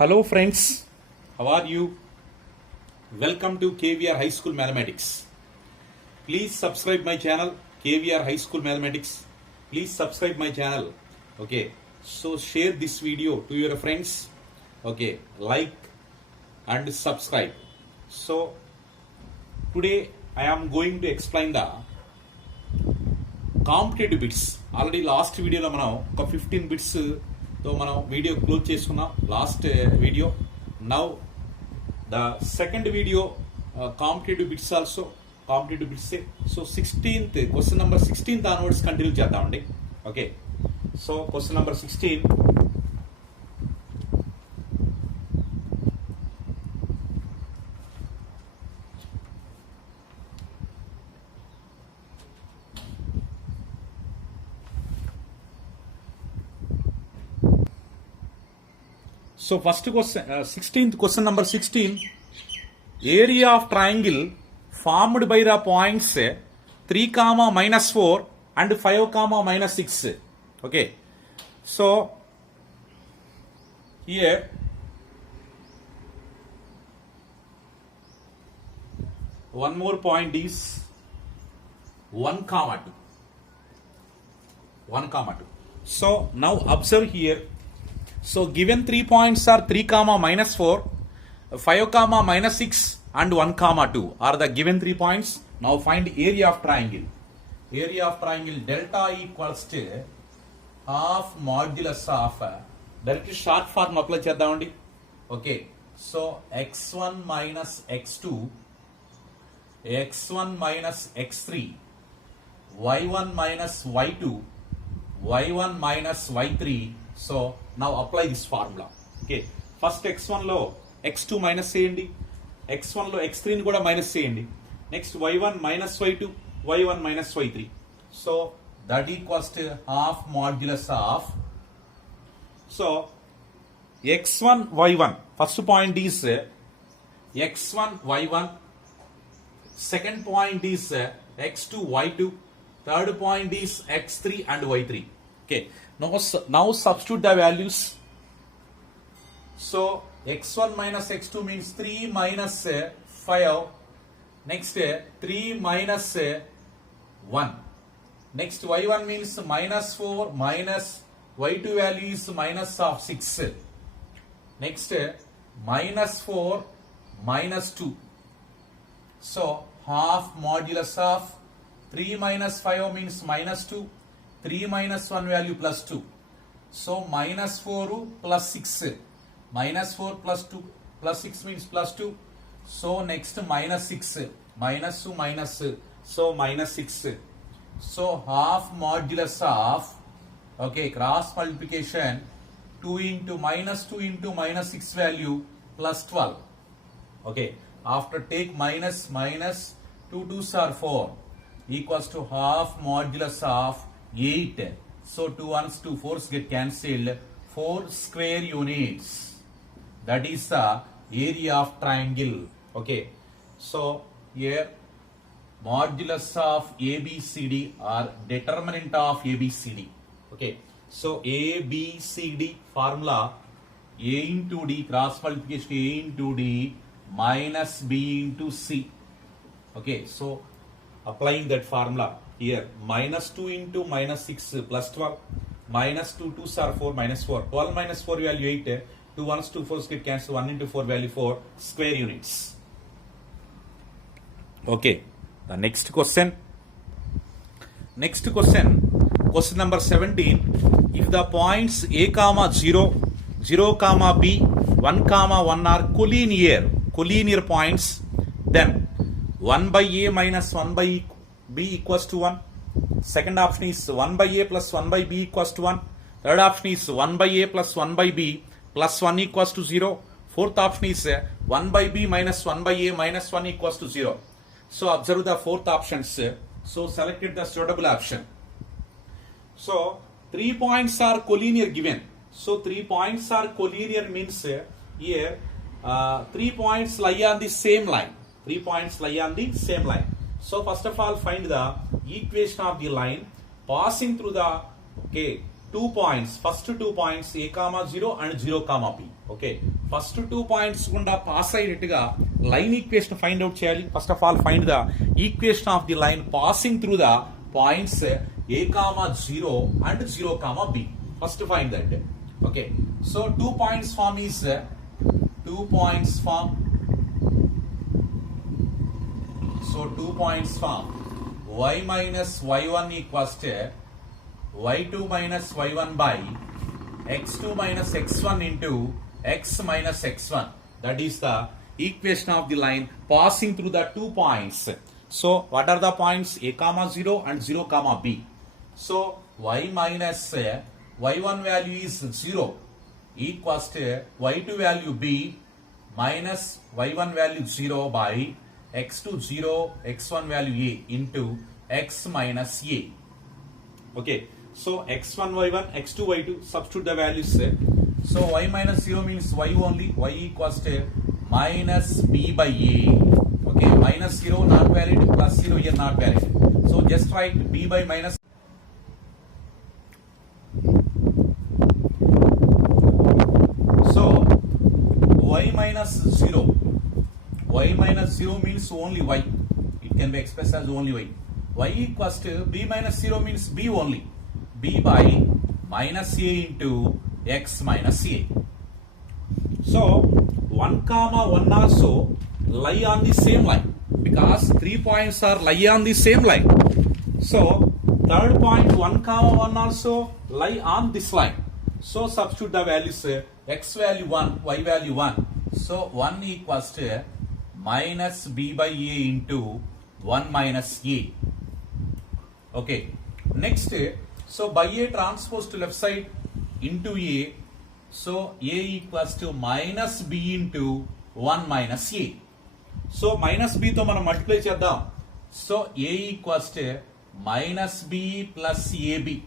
Hello friends, how are you? Welcome to KVR High School Mathematics. Please subscribe my channel KVR High School Mathematics. Please subscribe my channel. Okay, so share this video to your friends. Okay, like and subscribe. So today I am going to explain the competitive bits. Already last వీడియోలో మనం ఒక 15 బిట్స్తో మనం video close చేసుకున్నాం. Last video. Now the second video competitive bits also competitive బిట్సే. So 16th question number 16 onwards continue చేద్దామండి. Okay, so question number 16. So first question, 16th question number 16. Area of triangle formed by the points 3, -4 and 5, -6. Okay. So here one more point is 1, 2. 1, 2. So now observe here. So given 3 points are 3, -4, 5, -6 and 1, 2 are the given 3 points. Now find area of triangle. Area of triangle delta equals to half modulus of direct short form apply cheddamandi. Okay, so x1 minus x2, x1 minus x3, y1 minus y2, y1 minus y3. So now apply this formula. Okay, first x1 లో x2 minus చేయండి, x1 లో x3 ని కూడా minus చేయండి. Next y1 minus y2, y1 minus y3. So that equals to half modulus of, so x1 y1 first point is x1 y1, second point is x2 y2, third point is x3 and y3. Okay, now substitute the values. So x1 minus x2 means 3 minus 5. Next 3 minus 1. Next y1 means -4 minus y2 value is minus of 6. Next -4 minus 2. So half modulus of 3 minus 5 means -2. 3 minus 1 value plus 2. So -4 plus 6. -4 plus 2 plus 6 means plus 2. So next -6. -2 minus. So -6. So half modulus of, okay, cross multiplication 2 into -2 into -6 value plus 12. Okay, after take minus 2 2s are 4 equals to half modulus of 8. So 2 1s 2 4s get cancelled. 4 square units. That is the area of triangle. Okay, so here modulus of ABCD or determinant of ABCD. Okay, so ABCD formula A into D cross multiplication A into D minus B into C. Okay, so applying that formula here, -2 into -6 plus 12, -2 2s are 4 minus 4, 12 minus 4 value 8, 2 1s 2 4s get cancelled, 1 into 4 value 4 square units. Okay, the next question number 17. If the points A, 0, 0, B, 1, 1 are collinear points, then 1 by A minus 1 by B equals to 1. Second option is 1 by A plus 1 by B equals to 1. Third option is 1 by A plus 1 by B plus 1 equals to 0. Fourth option is 1 by B minus 1 by A minus 1 equals to 0. So observe the fourth options. So selected the suitable option. So 3 points are collinear given. So 3 points are collinear means here 3 points lie on the same line. 3 points lie on the same line. So first of all find the equation of the line passing through the, okay, 2 points, first 2 points a comma 0 and 0 comma b. Okay, first 2 points gunda pass ayyettuga line equation find out cheyali. First of all, find the equation of the line passing through the points a comma 0 and 0 comma b. First find that. Okay, so 2 points form is 2 points form. So 2 points form y minus y1 equals to y2 minus y1 by x2 minus x1 into x minus x1. That is the equation of the line passing through the 2 points. So what are the points? A comma 0 and 0 comma b. So y minus y1 value is 0 equals to y2 value b minus y1 value 0 by x2 0, x1 value a into x minus a. Okay, so x1 y1, x2 y2, substitute the values. So y minus 0 means y only, y equals to minus b by a. Okay, minus 0 not valid, plus 0 here not valid. So just write b by minus. So y minus 0. Y minus 0 means only y. It can be expressed as only y. Y equals to b minus 0 means b only. B by minus a into x minus a. So 1 comma 1 also lie on the same line because 3 points are lie on the same line. So third point 1 comma 1 also lie on this line. So substitute the values x value 1, y value 1. So 1 equals to minus b by a into 1 minus a. Okay, next, so by a transpose to left side into a, so a equals to minus b into 1 minus a. So minus b to మనం multiply చేద్దాం. So a equals to minus b plus ab.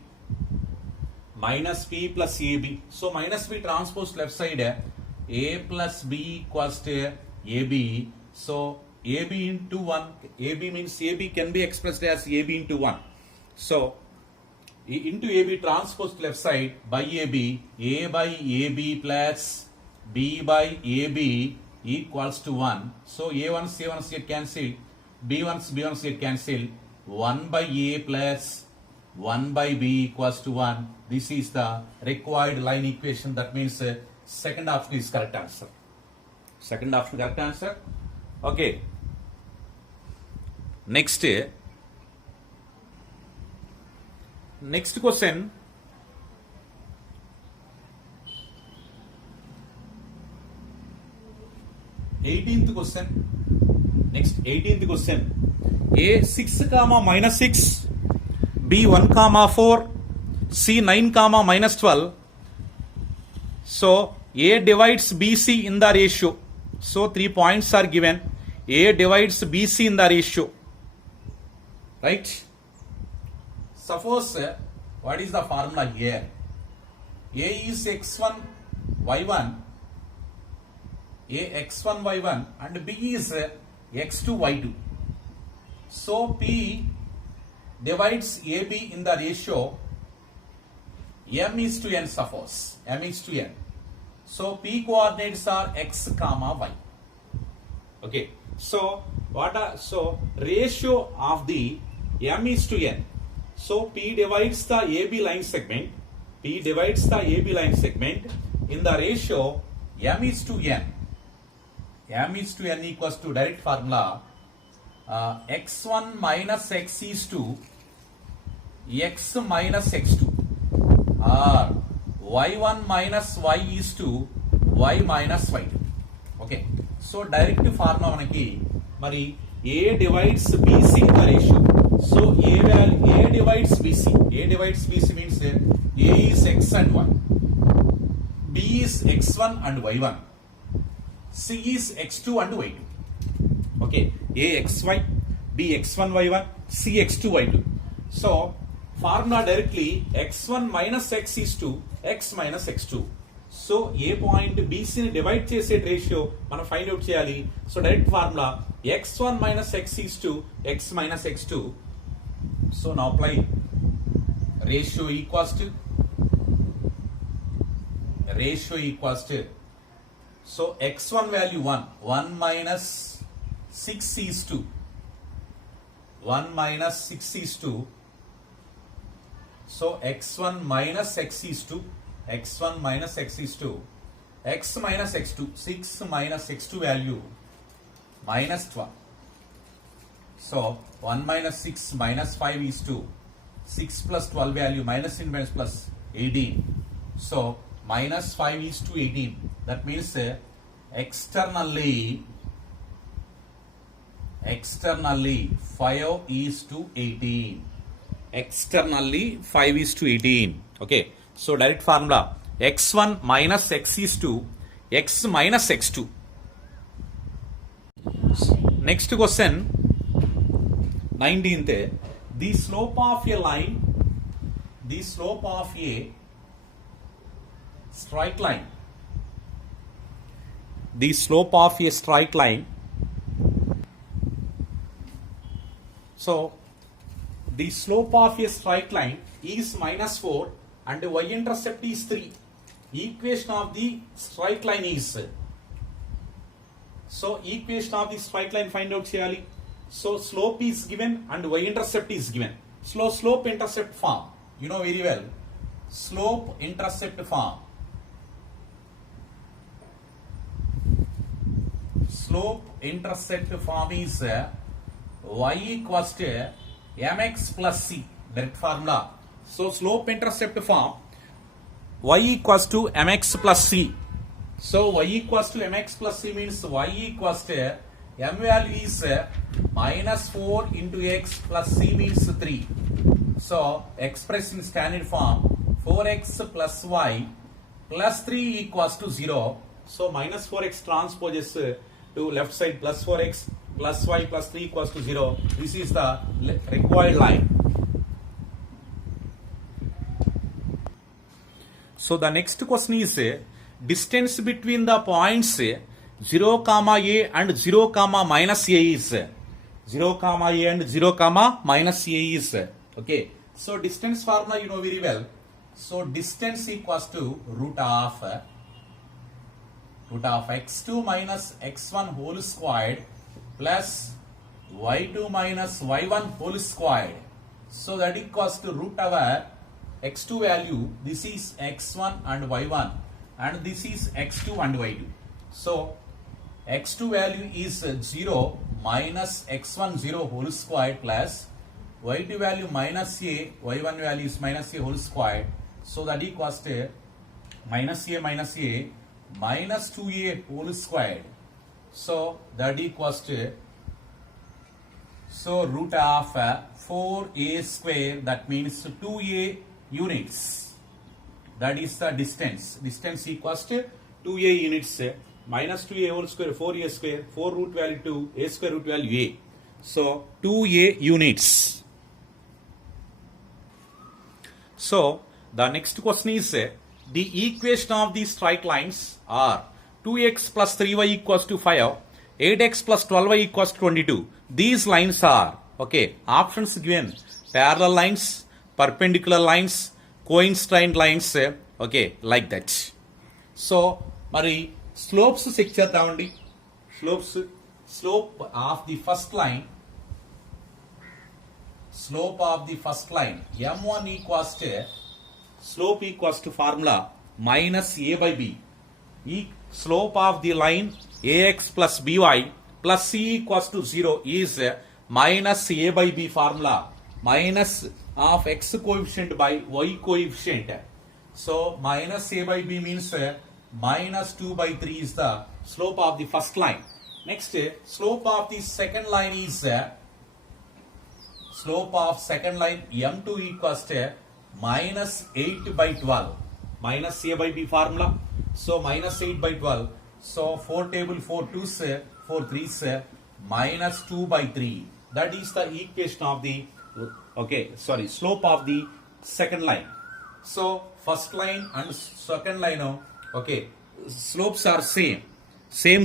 Minus b plus ab. So minus b transpose left side, a plus b equals to ab. So AB into 1, AB means AB can be expressed as AB into 1. So into AB transpose left side by AB, A by AB plus B by AB equals to 1. So A1s, A1s get cancelled, B1s, B1s get cancelled. 1 by A plus 1 by B equals to 1. This is the required line equation. That means second option is correct answer. Second option correct answer. Okay. Next question. Eighteenth question. Next 18th question. A 6 comma minus 6, B 1 comma 4, C 9 comma minus 12. So A divides BC in the ratio. So 3 points are given. A divides BC in the ratio. Right? Suppose what is the formula here? A is x1 y1, A x1 y1 and B is x2 y2. So P divides AB in the ratio m is to n. Suppose m is to n. So P coordinates are x comma y. Okay. So what are ratio of the m is to n. So P divides the AB line segment. P divides the AB line segment in the ratio m is to n. M is to n equals to direct formula x1 minus x is to x minus x2 or y1 minus y is to y minus y2. Okay. So direct formula manaki mari A divides BC in the ratio. So A divides BC. A divides BC means A is x and y. B is x1 and y1. C is x2 and y2. Okay. A xy, B x1 y1, C x2 y2. So formula directly x1 minus x is to x minus x2. So A point BC ni divide చేసే ratio మనం find out చేయాలి. So direct formula x1 minus x is to x minus x2. So now apply ratio equals to ratio equals to, so x1 value 1 minus 6 is 2, 1 minus 6 is 2, so x1 minus x is 2, x1 minus x is 2, x minus x2, 6 minus x2 value minus 12. So 1 minus 6 minus 5 is 2, 6 plus 12 value minus in minus plus 18. So minus 5 is to 18. That means externally 5 is to 18. Externally 5 is to 18. Okay. So direct formula x1 minus x is to x minus x2. Next question 19th. The slope of a line, the slope of a straight line, the slope of a straight line. So the slope of a straight line is minus 4 and y-intercept is 3. Equation of the straight line is, so equation of the straight line find out cheyali. So slope is given and y-intercept is given. Slope intercept form, you know very well. Slope intercept form. Slope intercept form is y equals to mx plus c, direct formula. So slope intercept form y equals to mx plus c. So y equals to mx plus c means y equals to m value is minus 4 into x plus c means 3. So expressed in standard form 4x plus y plus 3 equals to 0. So minus 4x transposes to left side, plus 4x plus y plus 3 equals to 0. This is the required line. So the next question is distance between the points 0 comma a and 0 comma minus a is 0 comma a and 0 comma minus a is, okay. So distance formula you know very well. So distance equals to root of x2 minus x1 whole squared plus y2 minus y1 whole squared. So that equals to root our x2 value, this is x1 and y1 and this is x2 and y2. So x2 value is 0 minus x1 0 whole squared plus y2 value minus a, y1 value is minus a whole squared. So that equals to minus a minus 2a whole squared. So that equals to, so root of 4a square, that means 2a units. That is the distance. Distance equals to 2a units. Minus 2a whole square, 4a square, 4 root value 2, a square root value a. So 2a units. So the next question is the equation of these straight lines are 2x plus 3y equals to 5, 8x plus 12y equals to 22. These lines are, okay, options given: parallel lines, perpendicular lines, coincident lines, okay, like that. So mari slopes check chedamandi. Slope of the first line, slope of the first line m1 equals to, slope equals to formula minus a by b. Slope of the line ax plus by plus c equals to 0 is minus a by b formula, minus of x coefficient by y coefficient. So minus a by b means minus 2 by 3 is the slope of the first line. Next, slope of the second line is, slope of second line m2 equals to minus 8 by 12. Minus a by b formula. So minus 8 by 12. So 4 table 4 2s, 4 3s, minus 2 by 3. That is the equation of the, okay, sorry, slope of the second line. So first line and second line, okay, slopes are same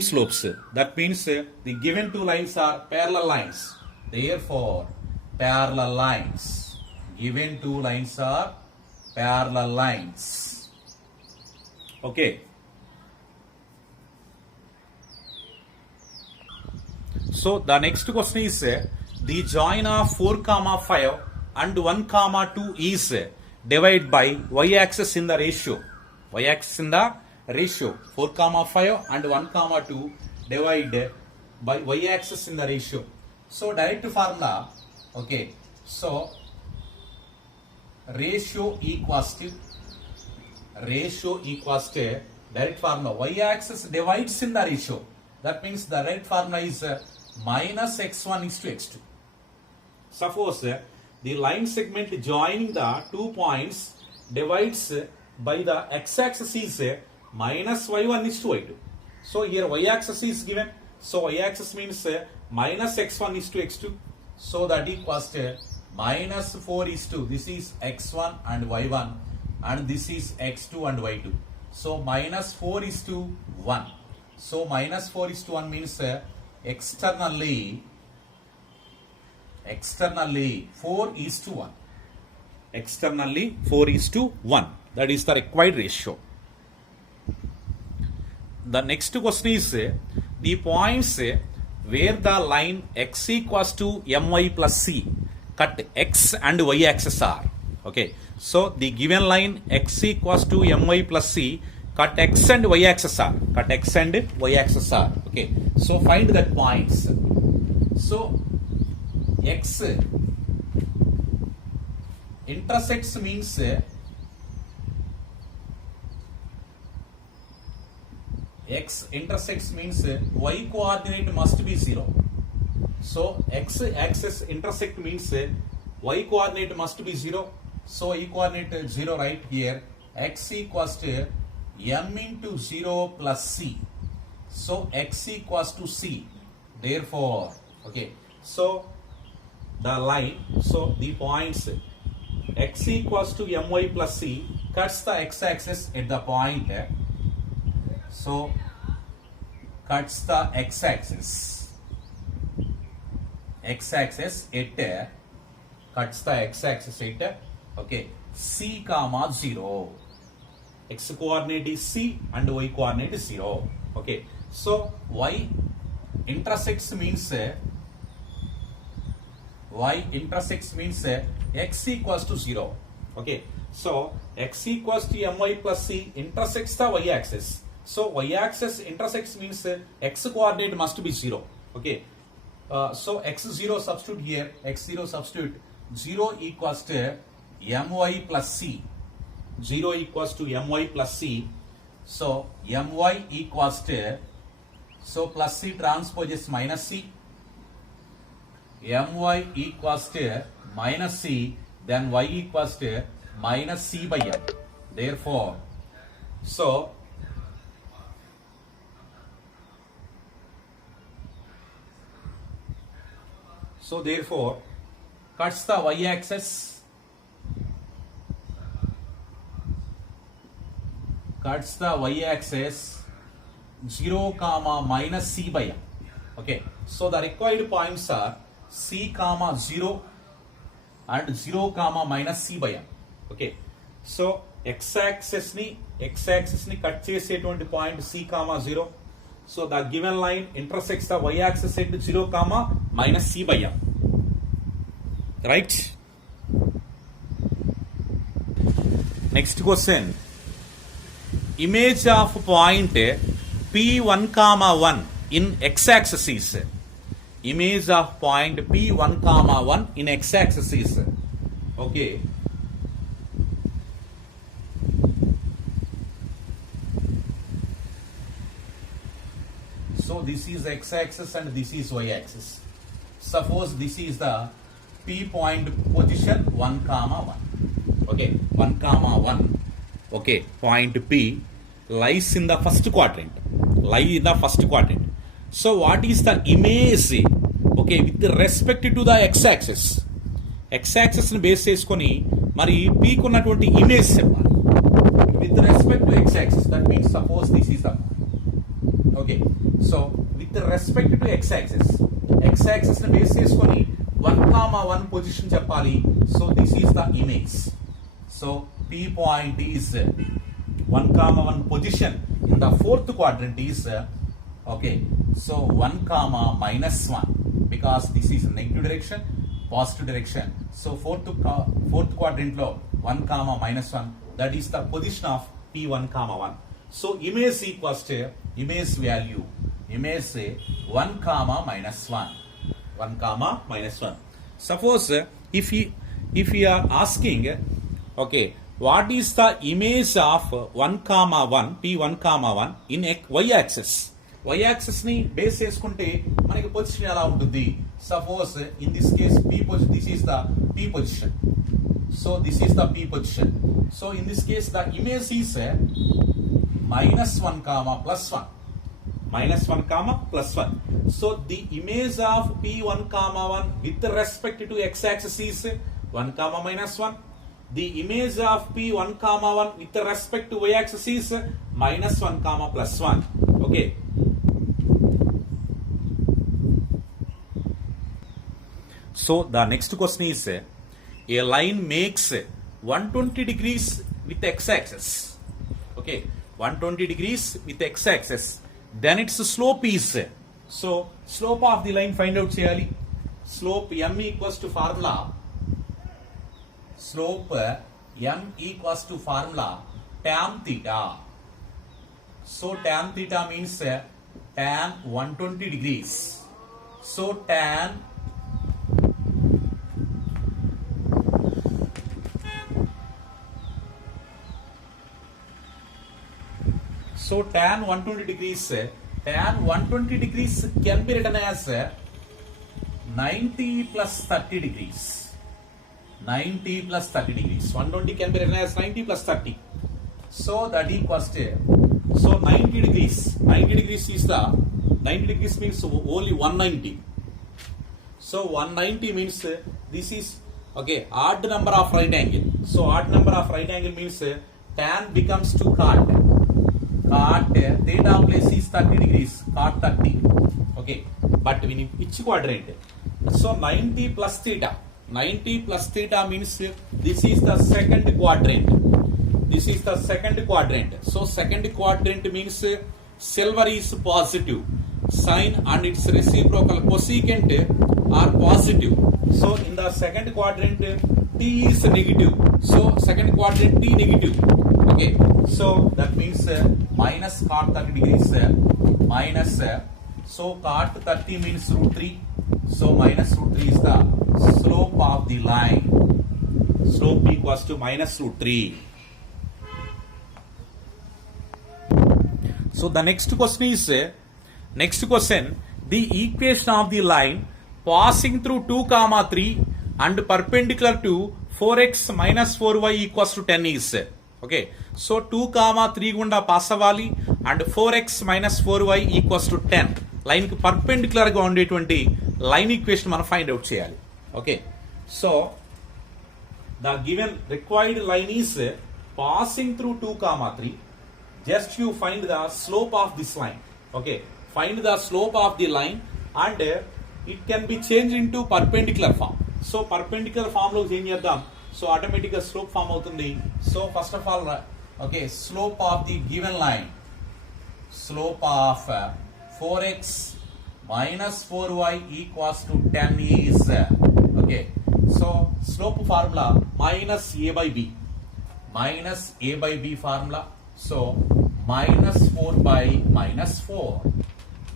slopes. That means the given two lines are parallel lines. Therefore, parallel lines. Given two lines are parallel lines. Okay. So the next question is the join of 4 comma 5 and 1 comma 2 is divided by y-axis in the ratio. Y-axis in the ratio 4 comma 5 and 1 comma 2 divided by y-axis in the ratio. So direct formula. Okay. So ratio equals to direct formula. Y-axis divides in the ratio. That means the right formula is minus x1 is to x2. Suppose the line segment joining the 2 points divides by the x-axis is minus y1 is to y2. So here y-axis is given. So y-axis means minus x1 is to x2. So that equals minus 4 is to, this is x1 and y1 and this is x2 and y2. So minus 4 is to 1. So minus 4 is to 1 means externally 4 is to 1. Externally 4 is to 1. That is the required ratio. The next question is the points where the line x equals to my plus c cut x and y axis are. Okay. So the given line x equals to my plus c cut x and y axis are. Cut x and y axis are. Okay. So find that points. So x intersects means x intersects means y coordinate must be 0. So x axis intersect means y coordinate must be 0. So y coordinate 0 right here. X equals to m into 0 plus c. So x equals to c. Therefore, okay. So the line, so the points x equals to my plus c cuts the x-axis at the point. So cuts the x-axis at cuts the x-axis at okay c comma 0. X coordinate is c and y coordinate is 0. Okay. So y intersects means x equals to 0. Okay. So x equals to my plus c intersects the y axis. So y axis intersects means x coordinate must be 0. Okay. So x0 substitute here. X0 substitute 0 equals to my plus c. 0 equals to my plus c. So my equals to, so plus c transposes minus c. My equals to minus c, then y equals to minus c by m. Therefore, so therefore cuts the y axis, 0 comma minus c by m. Okay. So the required points are c comma 0 and 0 comma minus c by m. Okay. So x-axis ni cut చేసేటువంటి point c comma 0. So the given line intersects the y-axis at 0 comma minus c by m. Right? Next question. Image of point P1 comma 1 in x-axis is. Image of point P1 comma 1 in x-axis is. Okay. So this is x-axis and this is y-axis. Suppose this is the P point position 1 comma 1. Okay, 1 comma 1. Okay, point P lies in the first quadrant. So what is the image? Okay, with respect to the x-axis. X-axis ni base చేసుకొని మరి P కున్నటువంటి image చెప్పాలి. With respect to x-axis, that means suppose this is the, okay, so with respect to x-axis ని base చేసుకొని 1 comma 1 position చెప్పాలి. So this is the image. So P point is 1 comma 1 position in the fourth quadrant is okay, so 1 comma minus 1, because this is negative direction, positive direction. So fourth quadrant lo 1 comma minus 1, that is the position of P1 comma 1. So image equals to image value, image 1 comma minus 1, 1 comma minus 1. Suppose if you are asking, okay, what is the image of 1 comma 1, P1 comma 1 in y axis? Y axis ni base చేసుకుంటే మనకి position ఎలా ఉంటుంది? Suppose in this case this is the P position. So this is the P position. So in this case the image is minus 1 comma plus 1. Minus 1 comma plus 1. So the image of P1 comma 1 with respect to x axis is 1 comma minus 1. The image of P1 comma 1 with respect to y axis is minus 1 comma plus 1. Okay. So the next question is, a line makes 120 degrees with x axis. Okay, 120 degrees with x axis. Then its slope is, so slope of the line find out cheyali. Slope m equals to formula. Slope m equals to formula tan theta. So tan theta means tan 120 degrees. So tan So tan 120 degrees, tan 120 degrees can be written as 90 plus 30 degrees. 90 plus 30 degrees. 120 can be written as 90 plus 30. So that equals to, so 90 degrees. 90 degrees is the, 90 degrees means only 190. So 190 means this is, okay, odd number of right angle. So odd number of right angle means tan becomes to cot. Cot theta place is 30 degrees, cot 30. Okay, but we need which quadrant? So 90 plus theta. 90 plus theta means this is the second quadrant. This is the second quadrant. So second quadrant means silver is positive. Sine and its reciprocal cosecant are positive. So in the second quadrant T is negative. So second quadrant T negative. Okay, so that means minus cot 30 degrees, minus, so cot 30 means root 3. So minus root 3 is the slope of the line. Slope equals to minus root 3. So the next question is, the equation of the line passing through 2 comma 3 and perpendicular to 4x minus 4y equals to 10 is, okay, so 2 comma 3 gunda pass avali and 4x minus 4y equals to 10 line ki perpendicular ga undetvanti line equation మనం find out cheyali. Okay, so the given required line is passing through 2 comma 3. Just you find the slope of this line. Okay, find the slope of the line and it can be changed into perpendicular form. So perpendicular form lo change cheddam. So automatically slope form avutundi. So first of all, okay, slope of the given line, slope of 4x minus 4y equals to 10 is, okay, so slope formula minus a by b, minus a by b formula. So minus 4 by minus 4.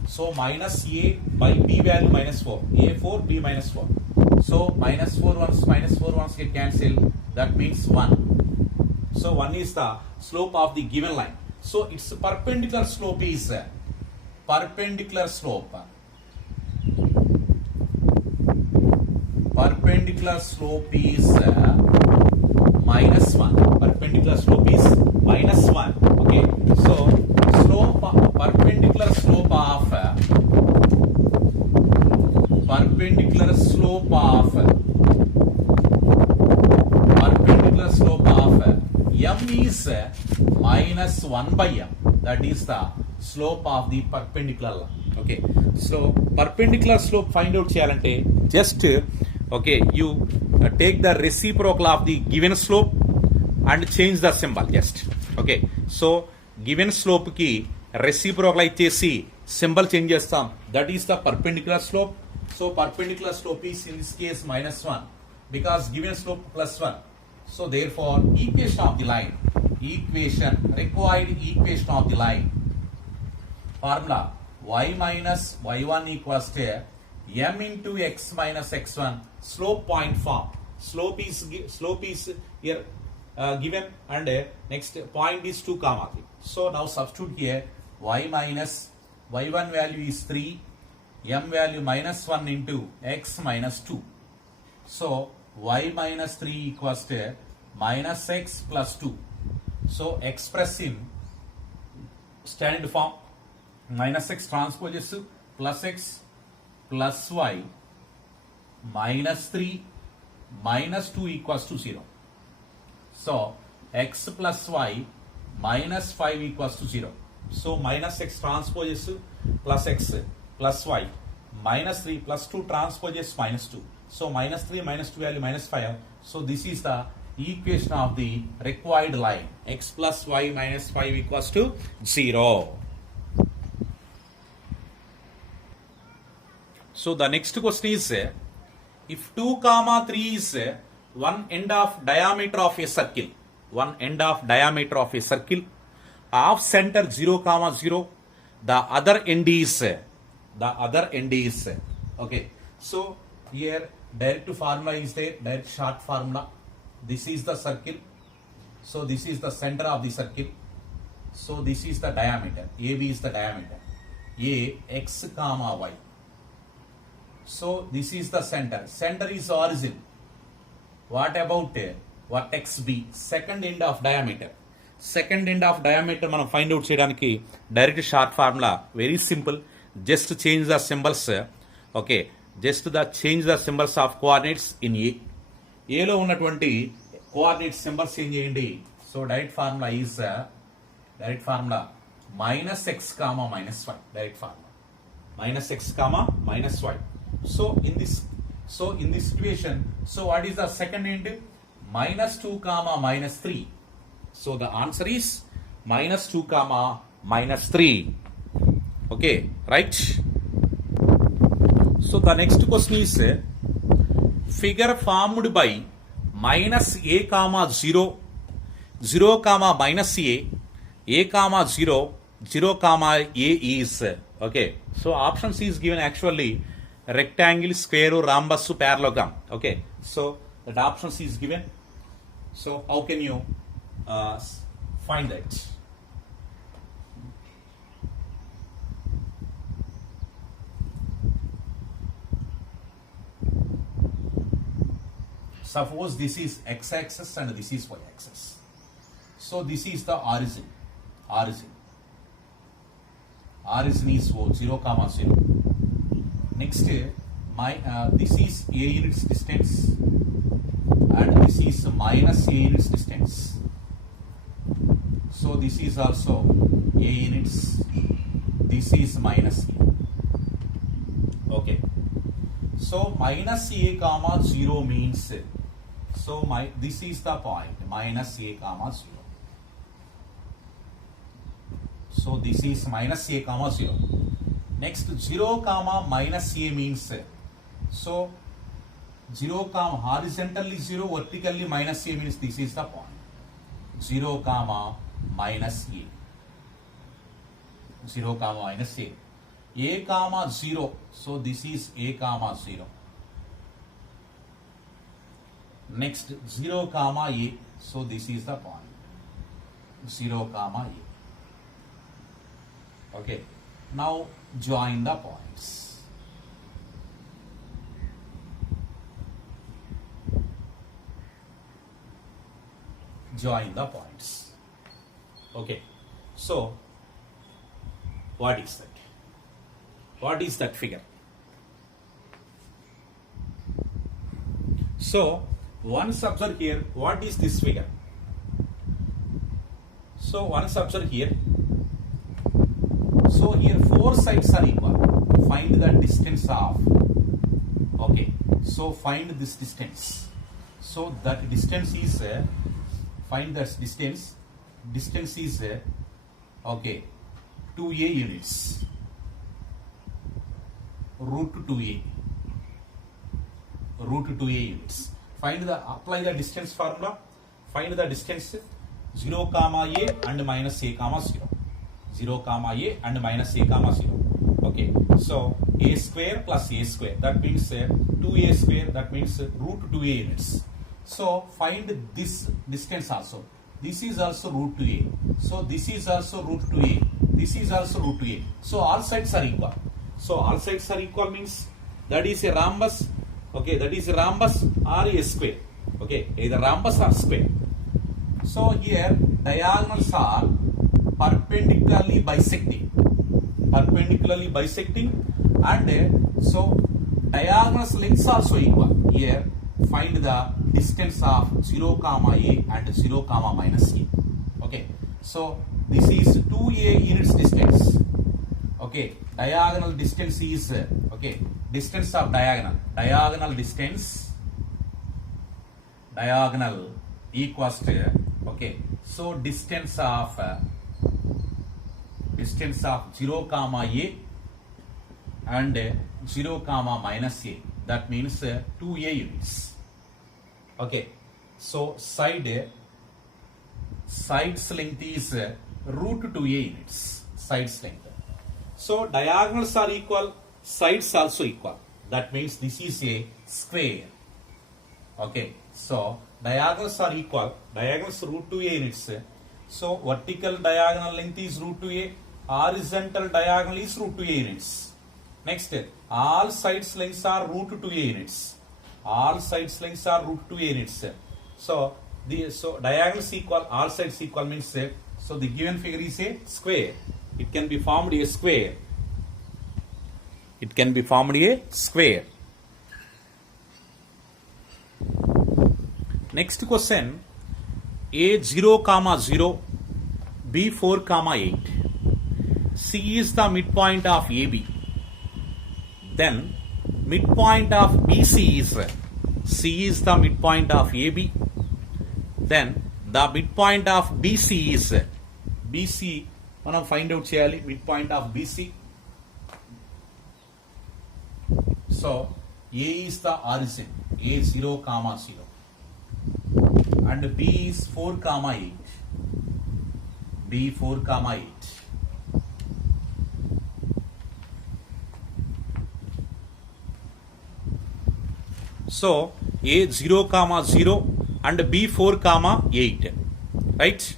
So minus a by b value minus 4, a 4, b minus 4. So minus 4 ones get cancelled. That means 1. So 1 is the slope of the given line. So its perpendicular slope is perpendicular slope. Perpendicular slope is minus 1. Perpendicular slope is minus 1. Okay. So perpendicular slope of perpendicular slope of m is minus 1 by m. That is the slope of the perpendicular line. Okay, so perpendicular slope find out cheyalante just okay, you take the reciprocal of the given slope and change the symbol just. Okay, so given slope కి రెసిప్రోకలైజ్ చేసి symbol change చేస్తాం. That is the perpendicular slope. So perpendicular slope is in this case -1 because given slope +1. So therefore equation of the line, required equation of the line formula y minus y1 equals to m into x minus x1 slope point form. Slope is here given, and next point is 2, 3. So now substitute here y minus y1 value is 3, m value -1 into x minus 2. So y minus 3 equals to minus x plus 2. So express in standard form, minus x transposes plus x plus y minus 3 minus 2 equals to 0. So x plus y minus 5 equals to 0. So minus x transposes plus x plus y minus 3 plus 2 transposes minus 2. So minus 3 minus 2 value minus 5. So this is the equation of the required line. X plus y minus 5 equals to 0. So the next question is, if 2, 3 is one end of diameter of a circle, of center 0, 0, the other end is, okay. So here direct formula is there, direct short formula. This is the circle. So this is the center of the circle. So this is the diameter. AB is the diameter. A x comma y. So this is the center. Center is origin. What about vertex B? Second end of diameter. Second end of diameter మనం find out చేయడానికి direct short formula. Very simple. Just change the symbols. Okay. Just change the symbols of coordinates in A. A లో ఉన్నటువంటి coordinate symbols change చేయండి. So direct formula is minus x comma minus y. Direct formula minus x comma minus y. So in this situation, so what is the second end? -2 comma -3. So the answer is -2 comma -3. Okay, right? So the next question is, figure formed by minus a comma 0, 0 comma minus a comma 0, 0 comma a is, okay. So options is given actually rectangle, square, rhombus, parallelogram. Okay, so that options is given. So how can you find that? Suppose this is x-axis and this is y-axis. So this is the origin. Origin is 0, 0. Next, this is a units distance, and this is minus a units distance. So this is also a units. This is minus a. Okay. So minus a comma 0 means. So this is the point, minus a comma 0. So this is minus a comma 0. Next 0 comma minus a means, so 0 comma horizontally 0, vertically minus a means this is the point. 0 comma minus a. 0 comma minus a. A comma 0. So this is a comma 0. Next 0 comma a. So this is the point. 0 comma a. Okay. Now join the points. Join the points. Okay. So what is that? What is that figure? So once observe here, what is this figure? So once observe here. So here 4 sides are equal. Find the distance of. Okay. So find this distance. So that distance is find this distance. distance is okay 2a units, root 2a units. Apply the distance formula. Find the distance 0 comma a and minus a comma 0. 0 comma a and minus a comma 0. Okay, so a square plus a square, that means 2a square, that means root 2a units. So find this distance also. This is also root 2a. So this is also root 2a. This is also root 2a. So all sides are equal. So all sides are equal means that is a rhombus. Okay, that is a rhombus or a square. Okay, either rhombus or square. So here diagonals are perpendicularly bisecting. And so diagonals lengths also equal. Here find the distance of 0 comma a and 0 comma minus a. Okay, so this is 2a units distance. Okay, diagonal distance is okay, distance of diagonal distance equals to okay, so distance of 0 comma a and 0 comma minus a, that means 2a units. Okay, so sides length is root 2a units, sides length. So diagonals are equal, sides also equal, that means this is a square. Okay, so diagonals are equal, diagonals root 2a units. So vertical diagonal length is root 2a, horizontal diagonal is root 2a units. Next, all sides lengths are root 2a units. All sides lengths are root 2a units. So diagonals equal, all sides equal means so the given figure is a square. It can be formed a square. Next question, a 0 comma 0, b 4 comma 8. C is the midpoint of AB. Then midpoint of BC is C is the midpoint of AB. Then the midpoint of BC is BC. మనం find out చేయాలి midpoint of BC. So A is the origin, A 0 comma 0, and B is 4 comma 8. B 4 comma 8. So A 0 comma 0 and B 4 comma 8, right?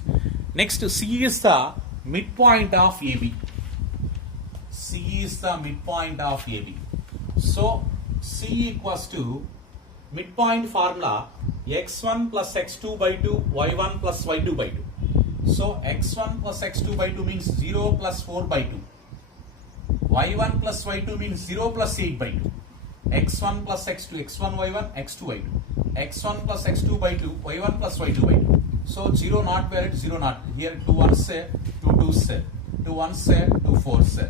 Next, C is the midpoint of AB. C is the midpoint of AB. So C equals to midpoint formula x1 plus x2 by 2, y1 plus y2 by 2. So x1 plus x2 by 2 means 0 plus 4 by 2. y1 plus y2 means 0 plus 8 by 2. x1 plus x2, x1 y1, x2 y2. x1 plus x2 by 2, y1 plus y2 by 2. So 0 not valid, 0 not. Here 2 1s, 2 2s, 2 1s, 2 4s.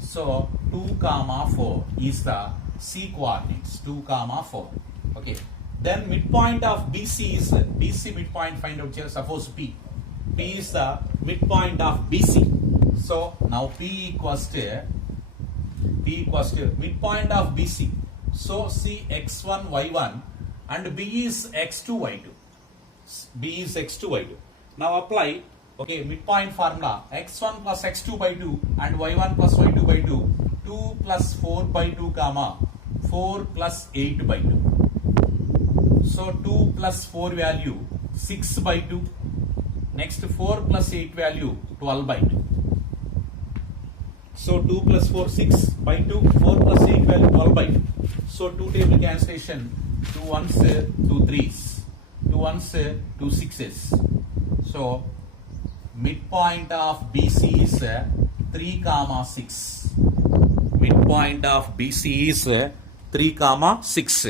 So 2 comma 4 is the C coordinates, 2 comma 4. Okay. Then midpoint of BC is BC midpoint, find out here. Suppose P is the midpoint of BC. So now P equals to midpoint of BC. So C x1 y1 and B is x2 y2. B is x2 y2. Now apply okay midpoint formula x1 plus x2 by 2 and y1 plus y2 by 2. 2 plus 4 by 2 comma 4 plus 8 by 2. So 2 plus 4 value 6 by 2. Next 4 plus 8 value 12 by 2. So 2 plus 4 6 by 2, 4 plus 8 value 12 by 2. So 2 table cancellation, 2 1s, 2 3s, 2 1s, 2 6s. So midpoint of BC is 3 comma 6. Midpoint of BC is 3 comma 6.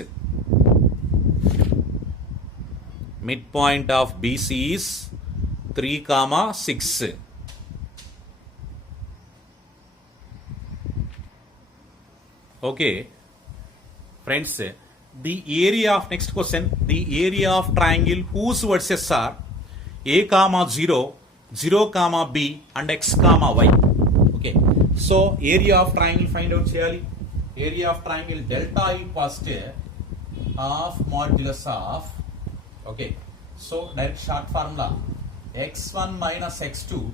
Midpoint of BC is 3 comma 6. Okay, friends, the area of next question, the area of triangle whose vertices are a comma 0, 0 comma b and x comma y. Okay, so area of triangle find out cheyali. Area of triangle delta equals to half modulus of, okay, so direct short formula, x1 minus x2,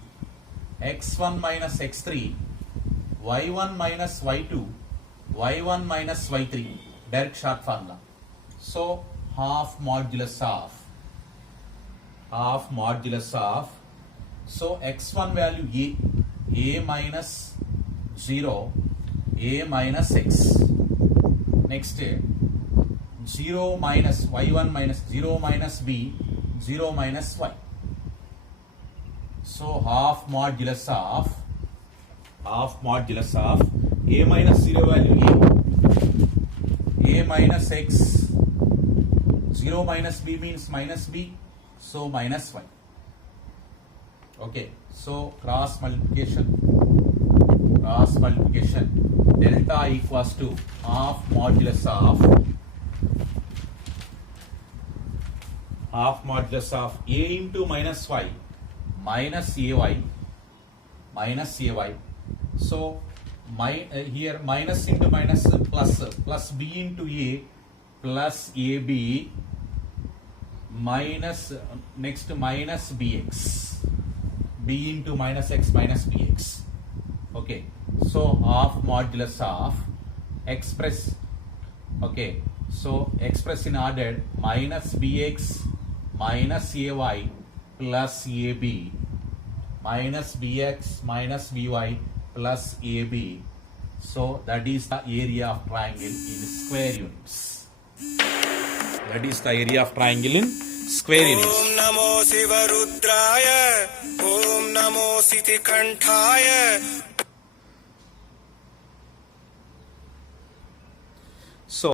x1 minus x3, y1 minus y2, y1 minus y3, direct short formula. So half modulus of, so x1 value a minus 0, a minus x. Next 0 minus y1 minus 0 minus b, 0 minus y. So half modulus of a minus 0 value a minus x, 0 minus b means minus b, so minus y. Okay, so cross multiplication, delta equals to half modulus of a into minus y minus ay. So here minus into minus plus b into a plus ab minus next minus bx, b into minus x minus bx. Okay, so half modulus of express, okay, so express in order minus bx minus ay plus ab minus bx minus by plus ab. So that is the area of triangle in square units. That is the area of triangle in square units. Om Namo Sivarudraya, Om Namo Sitikanthaya,